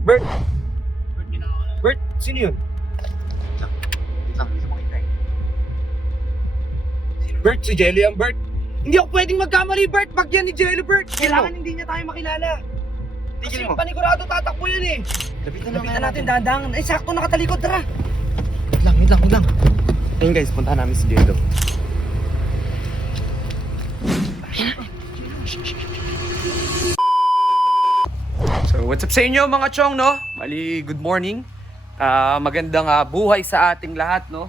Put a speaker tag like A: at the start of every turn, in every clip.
A: Bert!
B: Bert, ginawa ko na.
A: Bert! Sino yun?
B: Hindi ko makita eh.
A: Bert, si Jello yan, Bert! Hindi ako pwedeng magkamali, Bert! Pag yan ni Jello, Bert! Kailangan hindi niya tayo makilala. Kasi
B: Tigil mo.
A: panigurado tatakbo yan eh. Lapitan natin, dahan-dahan. Eh, sakto nakatalikod, tara.
B: Wait lang. Ayun guys, puntahan namin si Jello.
A: So, what's up sa inyo mga chong, no? Bali, good morning. Magandang buhay sa ating lahat, no?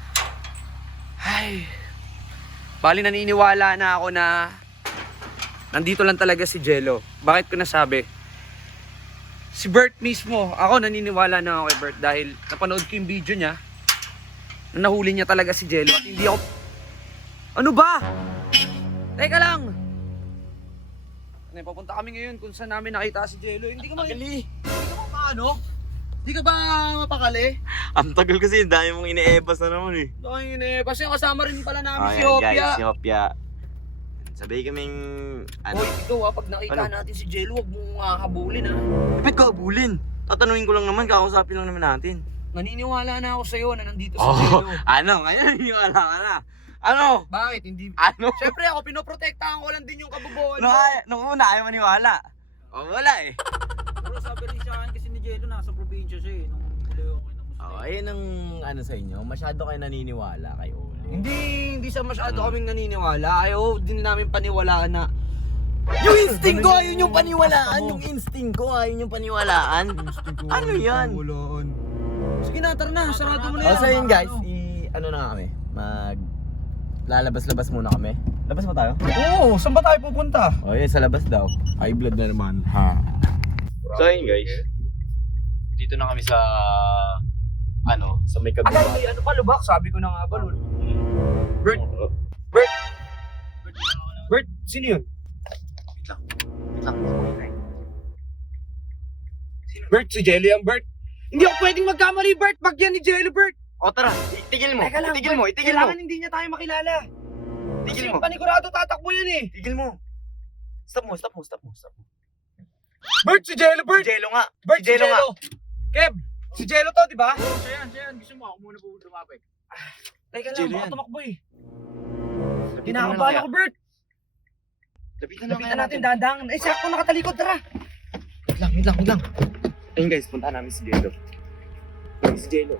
A: Ay. Bali, naniniwala na ako na nandito lang talaga si Jello. Bakit ko nasabi? Si Bert mismo, ako naniniwala na ako kay Bert dahil napanood ko yung video niya na nahuli niya talaga si Jello at hindi ako... Ano ba? Teka lang! Papunta kami ngayon kung saan namin nakita si Jello. Hindi ka
B: Pakali.
A: paano? Hindi ka ba mapakali?
B: Ang tagal kasi, dahil mong ine-ebas na naman eh.
A: Kasi kasama rin pala namin si
B: Ayan,
A: Hopia.
B: guys, si Hopia. Sabay kaming...
A: Hoy, ikaw pag nakita
B: Ano?
A: natin si Jello, huwag mong habulin ha.
B: Ba't ka abulin? Tatanungin ko lang naman, kakausapin lang naman natin.
A: Naniniwala na ako sa'yo na nandito si Jello.
B: Ano? Ngayon, naniniwala ka na. Ano?
A: Bakit? Hindi...
B: Ano?
A: Siyempre ako, pinoprotektahan ko lang din yung kabubuhan mo.
B: Nung una, ayaw maniwala. O, wala eh.
C: Pero sabi rin sa akin kasi ni Jello, nasa probinsya siya eh. Nung huli ako kinamusta.
B: Ayun ang ano sa inyo, masyado kayo naniniwala kay Ole.
A: Hindi sa masyado kaming naniniwala. Ayaw din namin paniwalaan na...
B: Yung instinct ko, ayun yung paniwalaan. Yung instinct ko, ayun yung paniwalaan. Ano yan?
A: Sige na, tara na. Sarado mo na yan.
B: So yun guys, ano na nga kami, lalabas-labas muna kami. Labas ba tayo?
A: Oo, saan ba tayo pupunta?
B: Oh yun, sa labas daw. High blood na naman. Ha. So yun guys, dito na kami sa sa may
A: Agad,
B: kabila.
A: may ano pa, lubak? Sabi ko na nga ba, lul. Bert!
C: Bert, ginawa ko na.
A: Bert, sino yun?
B: Wait lang, hindi ko makita eh.
A: Bert, si Jello yan, Bert! Hindi ako pwedeng magkamali, Bert! Pag yan ni Jello, Bert!
B: O tara, itigil mo.
A: Teka lang,
B: Itigil mo,
A: Bert,
B: itigil mo.
A: kailangan hindi niya tayo makilala.
B: Itigil
A: Kasi
B: mo.
A: panigurado tatakbo yan eh.
B: Itigil mo. Stop mo.
A: Bert, si Jello, Bert!
B: Jello nga.
A: Bert, si
B: Jello nga.
A: Jello! Kev, si Jello to, di ba?
C: Oo, siya yan. Gusto mo ako muna po lumapit.
A: Teka lang,
B: Jello
A: baka
B: yan.
A: tumakbo eh.
B: Lapitan mo na
A: Kinakabahan
B: kaya.
A: ako, Bert.
B: Lapitan na
A: Lapitan
B: kaya
A: natin, dahan-dahan. Eh, sakto nakatalikod, tara.
B: Wait lang. Ayun guys, puntahan namin si Jello. Si Jello.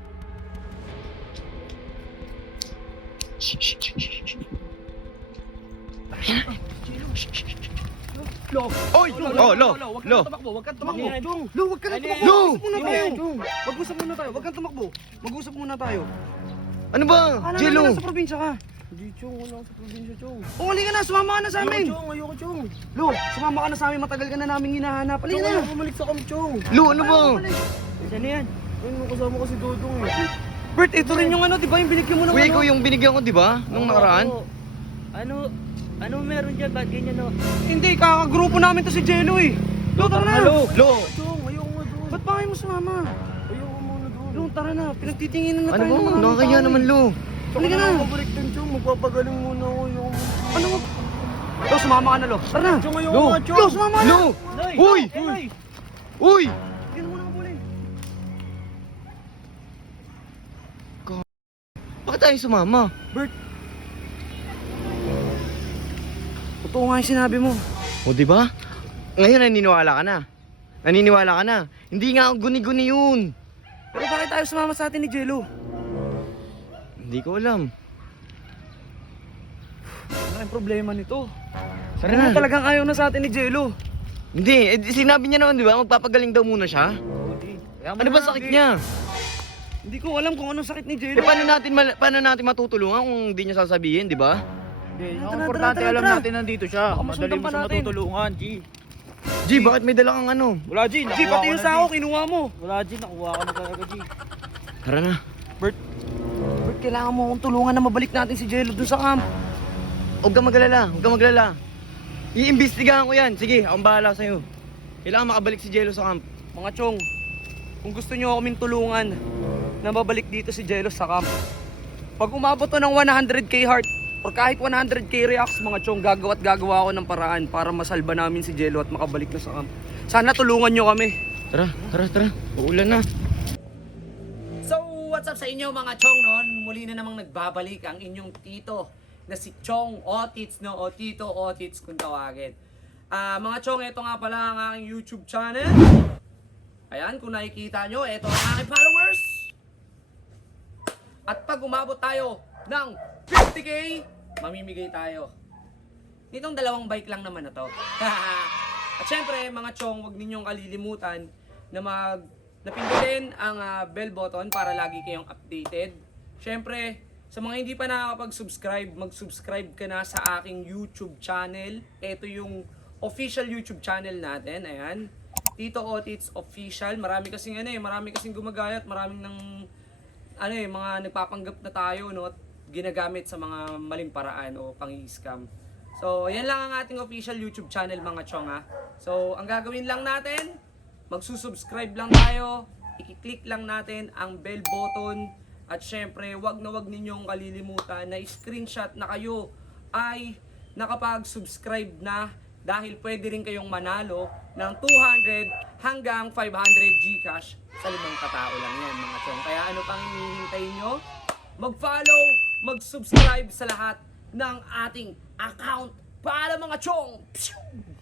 A: Lo.
B: Oy! Oh, Lo! Lo!
A: Huwag kang tumakbo.
C: Ano
A: Lo, huwag ka na tumakbo.
B: Lo!
A: Mag-usap muna tayo. Huwag kang tumakbo. Mag-usap muna tayo.
B: Ano ba?
A: Akala
B: Jello!
A: namin nasa probinsya ka.
C: Hindi, Chong. Wala ako sa probinsya, Chong.
A: O, halika na. Sumama ka na sa amin.
C: Ayoko, Chong.
A: Lo, sumama ka na sa amin. Matagal ka na namin hinahanap. Halika
C: Chong,
A: na.
C: ayaw bumalik sa kami, Chong.
B: Lo, ano ba?
C: Saan yan? Ayun, kasama ko si Dodong eh.
A: Bert, ito rin yung ano, di ba? Yung binigyan mo ng
B: Uy,
A: ano.
B: ikaw yung binigyan ko, di ba? Nung nakaraan?
C: Ano meron dyan? Ba't ganyan no?
A: Hindi, kakagrupo namin to si Jello eh. Lo, tara na.
B: Lo!
C: Chong, ayoko nga doon.
A: Ba't pa kayo mo sumama?
C: Ayoko muna doon.
A: Lo, tara na. Pinagtitinginan na
B: Ano
A: tayo
B: ba?
A: ng mga
B: Nakakaya
A: tao
B: naman,
A: eh.
B: Lo.
A: Halika na.
C: Pabalik din, Chong. Magpapagaling muna ako. Ayoko muna.
A: Ano mo? Lo, sumama ka na, Lo. Tara na.
C: Chong, ayoko
B: Lo!
C: nga, Chong.
A: Lo, sumama ka na.
B: Lo!
C: Nay!
B: Uy!
C: Nay!
B: Uy!
A: Hindi mo na mabulin.
B: Bakit tayo sumama?
A: Totoo nga yung sinabi mo.
B: O, di ba? Ngayon naniniwala ka na. Naniniwala ka na. Hindi nga ako guni-guni yun.
A: Pero bakit tayo sumama sa atin ni Jello?
B: Hindi ko alam.
A: Ano yung problema nito?
B: Tara
A: Ano
B: na.
A: talagang ayaw na sa atin ni Jello?
B: Hindi, sinabi niya naman, di ba? Magpapagaling daw muna siya. Ano ba sakit niya?
A: Hindi ko alam kung anong sakit ni
B: Eh,
A: Jello.
B: paano natin matutulungan kung hindi niya sasabihin, di ba?
C: Hindi,
A: Tara,
C: ang
A: tara,
C: importante
A: tara,
C: alam
A: tara.
C: natin nandito siya.
A: Baka
C: Madali
A: masundan
C: mo
A: pa
C: siya
A: natin.
C: matutulungan, G.
B: G, bakit may dala kang ano?
C: Wala, G.
A: Di
C: Nakuha
A: pati
C: ko
A: yung
C: na,
A: sako,
C: G.
A: kinuha mo.
C: Wala, G. Nakuha ko na talaga, G.
B: Tara na.
A: Bert, kailangan mo akong tulungan na mabalik natin si Jello dun sa camp.
B: Huwag kang maglala. Iimbestigahan ko yan. Sige, akong bahala sa'yo. Kailangan makabalik si Jello sa camp.
A: Mga chong, kung gusto nyo kaming tulungan na mabalik dito si Jello sa camp, pag umabot to ng 100k heart or kahit 100k reacts mga chong, gagawa ako ng paraan para masalba namin si Jello at makabalik na sa camp. Sana tulungan nyo kami.
B: Tara. Uulan na.
A: So, what's up sa inyo mga chong noon? Muli na namang nagbabalik ang inyong tito na si Chong Otits, no? O Tito Otits kung tawagin. Mga chong, ito nga pala ang aking YouTube channel. Ayan, kung nakikita nyo, ito ang aking followers. At pag umabot tayo ng 50k, mamimigay tayo. Nitong 2 bike lang naman na to. At syempre, mga chong, huwag ninyong kalilimutan na napindutin ang bell button para lagi kayong updated. Syempre, sa mga hindi pa nakakapag-subscribe, mag-subscribe ka na sa aking YouTube channel. Ito yung official YouTube channel natin. Ayan. Tito Otits Official. Marami kasing gumagayat, maraming mga nagpapanggap na tayo, no, at ginagamit sa mga maling paraan o pang-scam. So, yan lang ang ating official YouTube channel mga chong ha. So, ang gagawin lang natin, magsusubscribe lang tayo, i-click lang natin ang bell button, at syempre, wag ninyong kalilimutan na screenshot na kayo ay nakapag-subscribe na, dahil pwede rin kayong manalo ng 200 hanggang 500 Gcash sa 5 katao lang yan mga chong. Kaya ano pang hinihintay nyo? Mag-follow, mag-subscribe sa lahat ng ating account para mga chong!